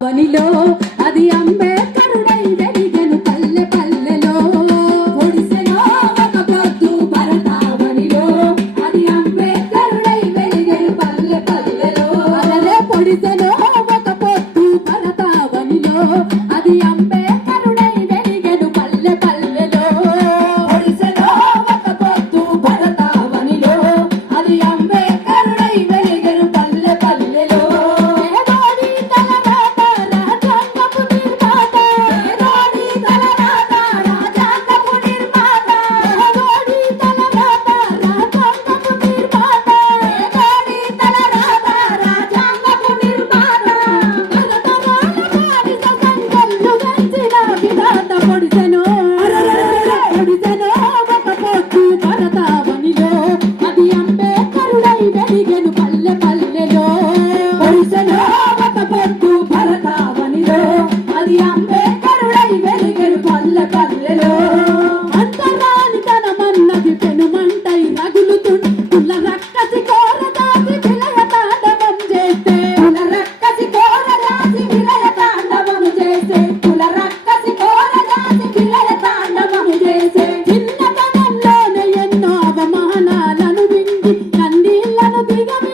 పనిలో అది అంబేద్కరుడై వెలిగను పల్లె పల్లెలో. ఒడిసెలో ఒక పొద్దు భరతావనిలో అది అంబేద్కరుడై వెలిగను పల్లె పల్లెలో. అదే పొడిసెలో ఒక పొద్దు భరతావనిలో అది అంబేద్కర్ దిగ